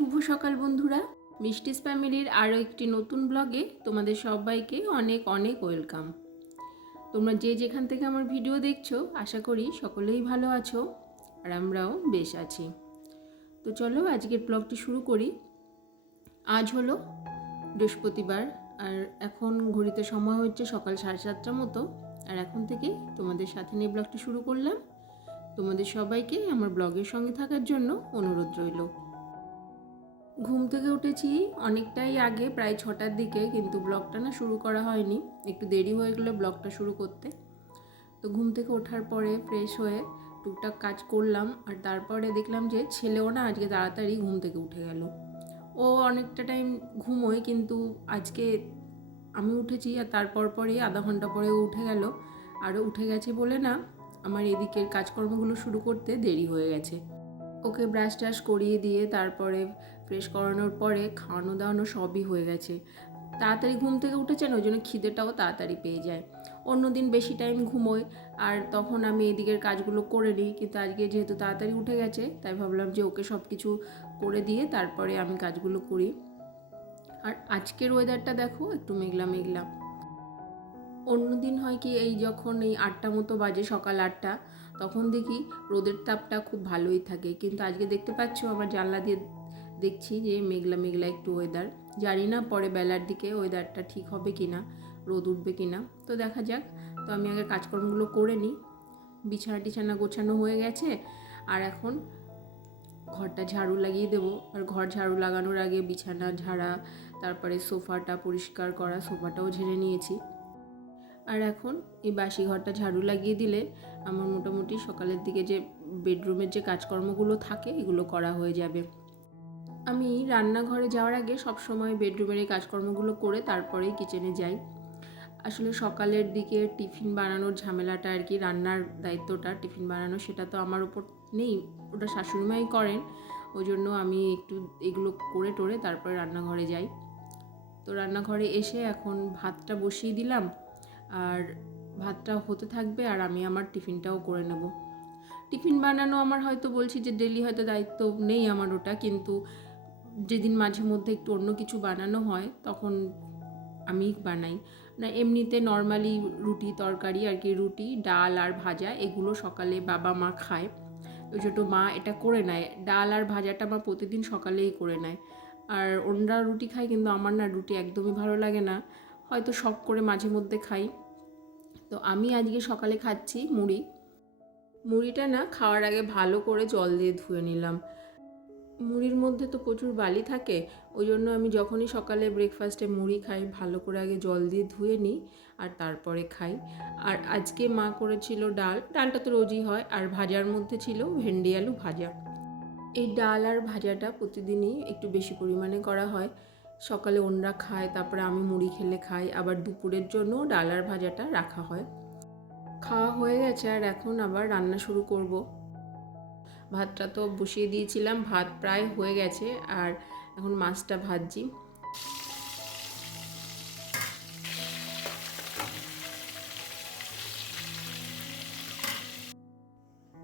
শুভ সকাল বন্ধুরা, মিষ্টিস ফ্যামিলির আরও একটি নতুন ব্লগে তোমাদের সবাইকে অনেক অনেক ওয়েলকাম। তোমরা যে যেখান থেকে আমার ভিডিও দেখছো, আশা করি সকলেই ভালো আছো আর আমরাও বেশ আছি। তো চলো আজকের ব্লগটি শুরু করি। আজ হলো বৃহস্পতিবার আর এখন ঘড়িতে সময় হচ্ছে সকাল 7:30টার মতো। আর এখন থেকেই তোমাদের সাথে নিয়ে ব্লগটি শুরু করলাম। তোমাদের সবাইকে আমার ব্লগের সঙ্গে থাকার জন্য অনুরোধ রইল। ঘুম থেকে উঠেছি অনেকটাই আগে, প্রায় 6টার দিকে, কিন্তু ব্লগটা না শুরু করা হয়নি, একটু দেরি হয়ে গেলো ব্লগটা শুরু করতে। তো ঘুম থেকে ওঠার পরে ফ্রেশ হয়ে টুকটাক কাজ করলাম আর তারপরে দেখলাম যে ছেলেও না আজকে তাড়াতাড়ি ঘুম থেকে উঠে গেল। ও অনেকটা টাইম ঘুমোয়, কিন্তু আজকে আমি উঠেছি আর তারপর পরই আধা ঘন্টা পরে ও উঠে গেল। আর উঠে গেছে বলে না আমার এদিকের কাজকর্মগুলো শুরু করতে দেরি হয়ে গেছে। ওকে ব্রাশ টাশ করিয়ে দিয়ে তারপরে ফ্রেশ করানোর পরে খাওয়ানো দাওয়ানো সবই হয়ে গেছে। তাড়াতাড়ি ঘুম থেকে উঠেছেন, ওই জন্য খিদেটাও তাড়াতাড়ি পেয়ে যায়। অন্যদিন বেশি টাইম ঘুমোয় আর তখন আমি এদিকের কাজগুলো করে নিই, কিন্তু আজকে যেহেতু তাড়াতাড়ি উঠে গেছে তাই ভাবলাম যে ওকে সব কিছু করে দিয়ে তারপরে আমি কাজগুলো করি। আর আজকের ওয়েদারটা দেখো, একটু মেঘলা মেঘলা। অন্যদিন হয় কি, এই যখন এই 8টা মতো বাজে, সকাল 8টা, তখন দেখি রোদের তাপটা খুব ভালোই থাকে, কিন্তু আজকে দেখতে পাচ্ছ আমার জানলা দিয়ে দেখছি যে মেঘলা মেঘলা একটু ওয়েদার। জানি না পরে বেলার দিকে ওয়েদারটা ঠিক হবে কি না, রোদ উঠবে কি না, তো দেখা যাক। তো আমি আগে কাজকর্মগুলো করে নিই। বিছানা টিছানা গোছানো হয়ে গেছে আর এখন ঘরটা ঝাড়ু লাগিয়ে দেবো। আর ঘর ঝাড়ু লাগানোর আগে বিছানা ঝাড়া, তারপরে সোফাটা পরিষ্কার করা, সোফাটাও ঝেড়ে নিয়েছি। আর এখন এই বাসি ঘরটা ঝাড়ু লাগিয়ে দিলে আমার মোটামুটি সকালের দিকে যে বেডরুমের যে কাজকর্মগুলো থাকে এগুলো করা হয়ে যাবে। আমি রান্নাঘরে যাওয়ার আগে সবসময় বেডরুমের এই কাজকর্মগুলো করে তারপরেই কিচেনে যাই। আসলে সকালের দিকে টিফিন বানানোর ঝামেলাটা আর কি, রান্নার দায়িত্বটা টিফিন বানানো, সেটা তো আমার ওপর নেই, ওটা শাশুড়িমাই করেন। ওই জন্য আমি একটু এগুলো করে টোরে তারপরে রান্নাঘরে যাই। তো রান্নাঘরে এসে এখন ভাতটা বসিয়ে দিলাম আর ভাতটা হতে থাকবে আর আমি আমার টিফিনটাও করে নেব। টিফিন বানানো আমার হয়তো বলছি যে ডেলি হয়তো দায়িত্ব নেই আমার ওটা, কিন্তু যেদিন মাঝে মধ্যে একটু অন্য কিছু বানানো হয় তখন আমি বানাই না। এমনিতে নর্মালি রুটি তরকারি আর কি, রুটি ডাল আর ভাজা এগুলো সকালে বাবা মা খায়। ওই ছোটো মা এটা করে নেয়, ডাল আর ভাজাটা আমার প্রতিদিন সকালেই করে নেয়। আর অন্যরা রুটি খায়, কিন্তু আমার না রুটি একদমই ভালো লাগে না, হয়তো শখ করে মাঝে মধ্যে খাই। তো আমি আজকে সকালে খাচ্ছি মুড়ি। মুড়িটা না খাওয়ার আগে ভালো করে জল দিয়ে ধুয়ে নিলাম। মুড়ির মধ্যে তো প্রচুর বালি থাকে, ওই জন্য আমি যখনই সকালে ব্রেকফাস্টে মুড়ি খাই ভালো করে আগে জল দিয়ে ধুয়ে নিই আর তারপরে খাই। আর আজকে মা করেছিল ডাল, ডালটা তো রোজই হয়, আর ভাজার মধ্যে ছিল ভেন্ডি আলু ভাজা। এই ডাল আর ভাজাটা প্রতিদিনই একটু বেশি পরিমাণে করা হয়। সকালে অন্যরা খায়, তারপরে আমি মুড়ি খেলে খাই, আবার দুপুরের জন্য ডাল আর ভাজাটা রাখা হয়। খাওয়া হয়ে গেছে আর এখন আবার রান্না শুরু করব। ভাতটা তো বসিয়ে দিয়েছিলাম, ভাত প্রায় হয়ে গেছে আর এখন মাছটা ভাজছি।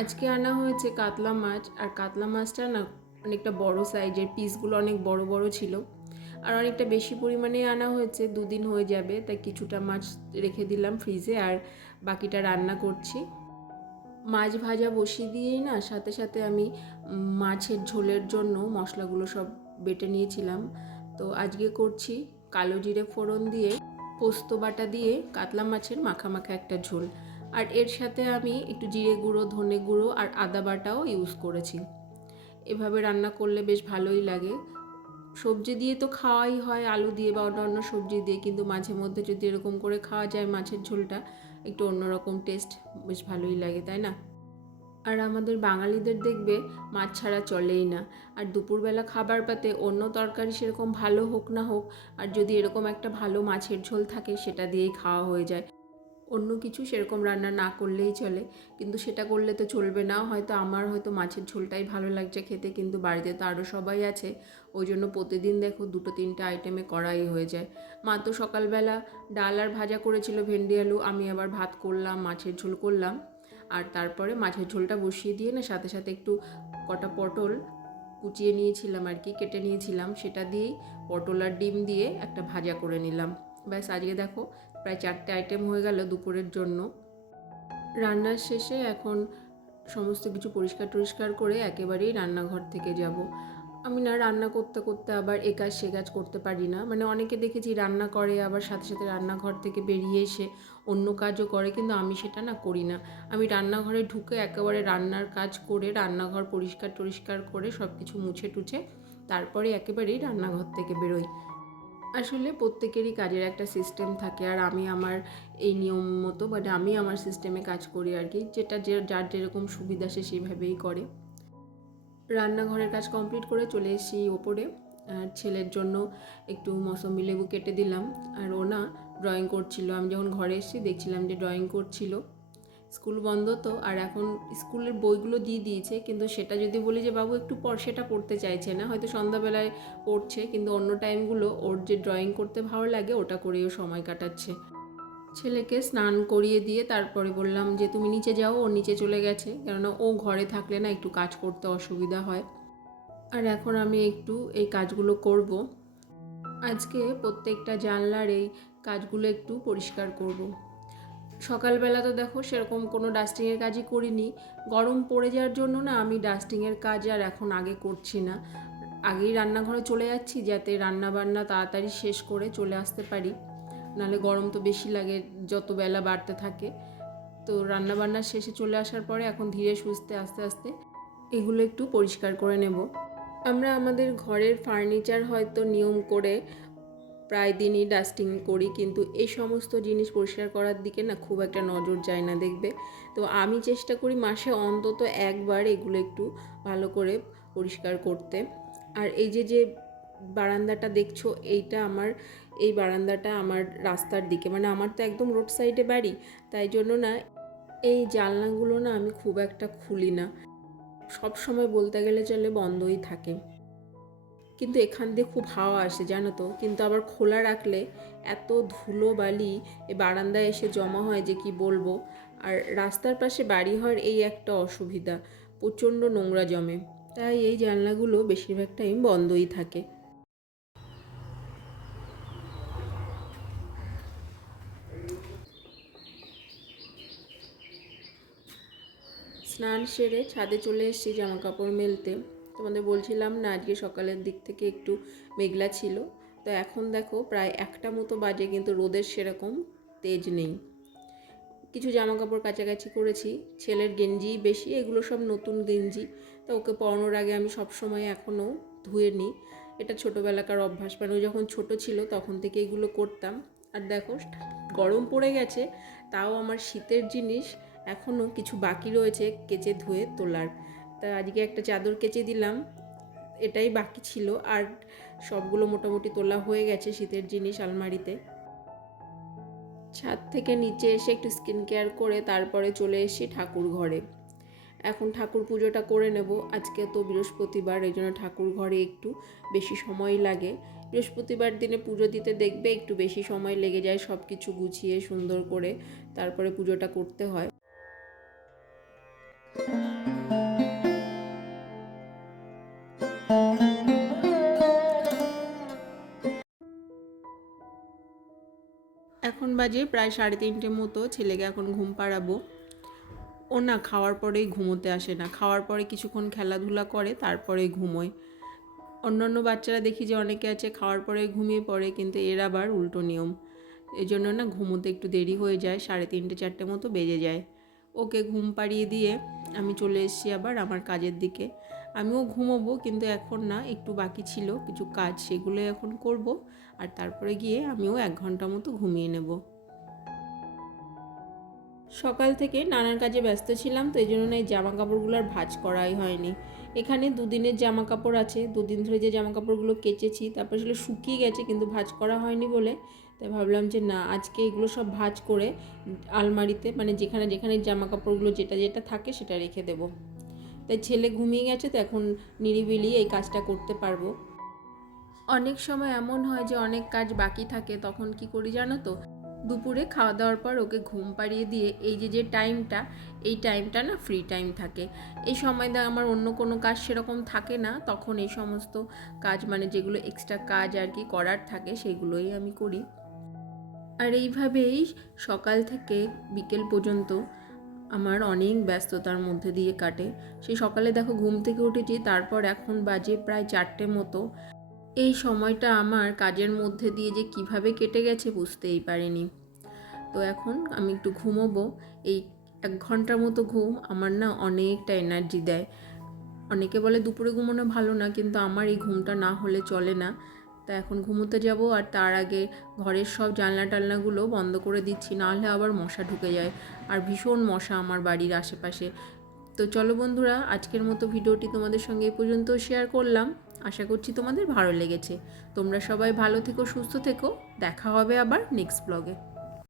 আজকে আনা হয়েছে কাতলা মাছ, আর কাতলা মাছটা না অনেকটা বড় সাইজের, পিসগুলো অনেক বড় বড় ছিল আর অনেকটা বেশি পরিমাণে আনা হয়েছে, 2 দিন হয়ে যাবে, তাই কিছুটা মাছ রেখে দিলাম ফ্রিজে আর বাকিটা রান্না করছি। মাছ ভাজা বসিয়ে দিয়েই না সাথে সাথে আমি মাছের ঝোলের জন্য মশলাগুলো সব বেটে নিয়েছিলাম। তো আজকে করছি কালো জিরে ফোড়ন দিয়ে পোস্ত বাটা দিয়ে কাতলা মাছের মাখা মাখা একটা ঝোল, আর এর সাথে আমি একটু জিরে গুঁড়ো, ধনে গুঁড়ো আর আদা বাটাও ইউজ করেছি। এভাবে রান্না করলে বেশ ভালোই লাগে। সবজি দিয়ে তো খাওয়াই হয়, আলু দিয়ে বা অন্য সবজি দিয়ে, কিন্তু মাঝে মধ্যে যদি এরকম করে খাওয়া যায় মাছের ঝোলটা, একটু অন্যরকম টেস্ট, বেশ ভালোই লাগে, তাই না? আর আমাদের বাঙালিদের দেখবে মাছ ছাড়া চলেই না। আর দুপুরবেলা খাবার পাতে অন্য তরকারি সেরকম ভালো হোক না হোক, আর যদি এরকম একটা ভালো মাছের ঝোল থাকে সেটা দিয়েই খাওয়া হয়ে যায়। অন্য কিছু সেরকম রান্না না করলেই চলে, কিন্তু সেটা করলে তো চলবে না। হয়তো আমার হয়তো মাছের ঝোলটাই ভালো লাগছে খেতে, কিন্তু বাড়িতে তো আরও সবাই আছে, ওই জন্য প্রতিদিন দেখো 2-3টে আইটেমে করাই হয়ে যায়। মা তো সকালবেলা ডাল আর ভাজা করেছিল ভেন্ডি আলু, আমি আবার ভাত করলাম, মাছের ঝোল করলাম, আর তারপরে মাছের ঝোলটা বসিয়ে দিয়ে না সাথে সাথে একটু কটা পটল কুচিয়ে নিয়েছিলাম আর কি, কেটে নিয়েছিলাম, সেটা দিয়েই পটল আর ডিম দিয়ে একটা ভাজা করে নিলাম। ব্যাস, আজকে দেখো প্রায় 4টে আইটেম হয়ে গেল দুপুরের জন্য। রান্নার শেষে এখন সমস্ত কিছু পরিষ্কার করে একেবারেই রান্নাঘর থেকে যাব। আমি না রান্না করতে করতে আবার এ কাজ সে কাজ করতে পারি না। মানে অনেকে দেখেছি রান্না করে আবার সাথে সাথে রান্নাঘর থেকে বেরিয়ে এসে অন্য কাজও করে, কিন্তু আমি সেটা না করি না। আমি রান্নাঘরে ঢুকে একেবারে রান্নার কাজ করে রান্নাঘর পরিষ্কার করে সব কিছু মুছে টুছে তারপরে একেবারেই রান্নাঘর থেকে বেরোই। আসলে প্রত্যেকেরই কাজের একটা সিস্টেম থাকে, আর আমি আমার এই নিয়ম মতো মানে আমি আমার সিস্টেমে কাজ করি আর কি, যেটা যার যেরকম সুবিধা সে সেইভাবেই করে। রান্নাঘরের কাজ কমপ্লিট করে চলে এসেছি ওপরে। আর ছেলের জন্য একটু মৌসুমী লেবু কেটে দিলাম, আর ও না ড্রয়িং করছিল। আমি যখন ঘরে এসেছি দেখছিলাম যে ড্রয়িং করছিল। স্কুল বন্ধ তো, আর এখন স্কুলের বইগুলো দিয়ে দিয়েছে, কিন্তু সেটা যদি বলি যে বাবু একটু পড়, সেটা পড়তে চাইছে না। হয়তো সন্ধ্যাবেলায় পড়ছে, কিন্তু অন্য টাইমগুলো ওর যে ড্রয়িং করতে ভালো লাগে ওটা করেও সময় কাটাচ্ছে। ছেলেকে স্নান করিয়ে দিয়ে তারপরে বললাম যে তুমি নিচে যাও। ও নিচে চলে গেছে, কেননা ও ঘরে থাকলে না একটু কাজ করতে অসুবিধা হয়। আর এখন আমি একটু এই কাজগুলো করব। আজকে প্রত্যেকটা জানলার এই কাজগুলো একটু পরিষ্কার করব। সকালবেলা তো দেখো সেরকম কোনো ডাস্টিংয়ের কাজই করিনি। গরম পড়ে যাওয়ার জন্য না আমি ডাস্টিংয়ের কাজ আর এখন আগে করছি না। আগেই রান্নাঘরে চলে যাচ্ছি যাতে রান্নাবান্না তাড়াতাড়ি শেষ করে চলে আসতে পারি, নাহলে গরম তো বেশি লাগে যত বেলা বাড়তে থাকে। তো রান্নাবান্নার শেষে চলে আসার পরে এখন ধীরে সুস্থে আস্তে আস্তে এগুলো একটু পরিষ্কার করে নেব। আমরা আমাদের ঘরের ফার্নিচার হয়তো নিয়ম করে প্রায় দিনই ডাস্টিং করি, কিন্তু এই সমস্ত জিনিস পরিষ্কার করার দিকে না খুব একটা নজর যায় না দেখবে। তো আমি চেষ্টা করি মাসে অন্তত একবার এগুলো একটু ভালো করে পরিষ্কার করতে। আর এই যে বারান্দাটা দেখছো, এই বারান্দাটা আমার রাস্তার দিকে, মানে আমার তো একদম রোড সাইডে বাড়ি, তাই জন্য না এই জানলাগুলো না আমি খুব একটা খুলি না, সব সময় বলতে গেলে চলে বন্ধই থাকে। কিন্তু এখান দিয়ে খুব হাওয়া আসে জানো তো, কিন্তু আবার খোলা রাখলে এত ধুলো বালি এই বারান্দায় এসে জমা হয় যে কি বলবো। আর রাস্তার পাশে বাড়ি হওয়ার এই একটা অসুবিধা, প্রচণ্ড নোংরা জমে, তাই এই জানলাগুলো বেশিরভাগ টাইম বন্ধই থাকে। স্নান সেরে ছাদে চলে এসেছি জামা কাপড় মেলতে। তোমাদের বলছিলাম না আজকে সকালের দিক থেকে একটু মেঘলা ছিল, তো এখন দেখো প্রায় 1টা মতো বাজে, কিন্তু রোদের সেরকম তেজ নেই। কিছু জামা কাপড় কাছাকাছি করেছি, ছেলের গেঞ্জি বেশি, এগুলো সব নতুন গেঞ্জি, তো ওকে পরানোর আগে আমি সবসময় এখনও ধুয়ে নিই। এটা ছোটোবেলাকার অভ্যাস, মানে ও যখন ছোট ছিল তখন থেকে এগুলো করতাম। আর দেখো গরম পড়ে গেছে, তাও আমার শীতের জিনিস এখনও কিছু বাকি রয়েছে কেচে ধুয়ে তোলার। তা আজকে একটা চাদর কেচে দিলাম, এটাই বাকি ছিল, আর সবগুলো মোটামুটি তোলা হয়ে গেছে শীতের জিনিস আলমারিতে। ছাদ থেকে নিচে এসে একটু স্কিন কেয়ার করে তারপরে চলে এসেছি ঠাকুর ঘরে। এখন ঠাকুর পুজোটা করে নেব। আজকে তো বৃহস্পতিবার, এই জন্য ঠাকুর ঘরে একটু বেশি সময় লাগে। বৃহস্পতিবার দিনে পুজো দিতে দেখবে একটু বেশি সময় লেগে যায়, সব কিছু গুছিয়ে সুন্দর করে তারপরে পুজোটা করতে হয়। এখন বাজে প্রায় 3:30 মতো, ছেলেকে এখন ঘুম পাড়াবো। ও না খাওয়ার পরেই ঘুমোতে আসে না, খাওয়ার পরে কিছুক্ষণ খেলাধুলা করে তারপরে ঘুমোয়। অন্যান্য বাচ্চারা দেখি যে অনেকে আছে খাওয়ার পরে ঘুমিয়ে পড়ে, কিন্তু এর আবার উল্টো নিয়ম। এই জন্য না ঘুমোতে একটু দেরি হয়ে যায়, 3:30 4টে মতো বেজে যায়। ওকে ঘুম পাড়িয়ে দিয়ে আমি চলে এসেছি আবার আমার কাজের দিকে। আমিও ঘুমোবো, কিন্তু এখন না একটু বাকি ছিল কিছু কাজ, সেগুলো এখন করব, আর তারপরে গিয়ে আমিও 1 ঘন্টা মতো ঘুমিয়ে নেব। সকাল থেকে নানান কাজে ব্যস্ত ছিলাম, তো এই জন্য না এই জামা কাপড়গুলো আর ভাঁজ করাই হয়নি। এখানে 2 দিনের জামা কাপড় আছে, 2 দিন ধরে যে জামা কাপড়গুলো কেচেছি তারপর সেগুলো শুকিয়ে গেছে, কিন্তু ভাঁজ করা হয়নি বলে তাই ভাবলাম যে না আজকে এগুলো সব ভাঁজ করে আলমারিতে, মানে যেখানে যেখানে জামা কাপড়গুলো যেটা যেটা থাকে সেটা রেখে দেব। তাই ছেলে ঘুমিয়ে গেছে, তো এখন নিরিবিলি এই কাজটা করতে পারবো। অনেক সময় এমন হয় যে অনেক কাজ বাকি থাকে, তখন কি করি জানো তো, দুপুরে খাওয়া দাওয়ার পর ওকে ঘুম পাড়িয়ে দিয়ে এই যে টাইমটা, এই টাইমটা না ফ্রি টাইম থাকে। এই সময়টা আমার অন্য কোনো কাজ সেরকম থাকে না, তখন এই সমস্ত কাজ মানে যেগুলো এক্সট্রা কাজ আর কি করার থাকে সেগুলোই আমি করি। আর এইভাবেই সকাল থেকে বিকেল পর্যন্ত আমার অনেক ব্যস্ততার মধ্যে দিয়ে কাটে। সেই সকালে দেখো ঘুম থেকে উঠেছি, তারপর এখন বাজে প্রায় 4টে মতো। এই সময়টা আমার কাজের মধ্যে দিয়ে যে কিভাবে কেটে গেছে বুঝতেই পারিনি। তো এখন আমি একটু ঘুমোবো। এই 1 ঘন্টার মতো ঘুম আমার না অনেকটা এনার্জি দেয়। অনেকে বলে দুপুরে ঘুমোনো ভালো না, কিন্তু আমার এই ঘুমটা না হলে চলে না। তা এখন ঘুমোতে যাব, আর তার আগে ঘরের সব জানলা টালনাগুলো বন্ধ করে দিচ্ছি, নাহলে আবার মশা ঢুকে যায়। আর ভীষণ মশা আমার বাড়ির আশেপাশে। তো চলো বন্ধুরা, আজকের মতো ভিডিওটি তোমাদের সঙ্গে এই পর্যন্ত শেয়ার করলাম। আশা করছি তোমাদের ভালো লেগেছে। তোমরা সবাই ভালো থেকো, সুস্থ থেকো। দেখা হবে আবার নেক্সট ব্লগে।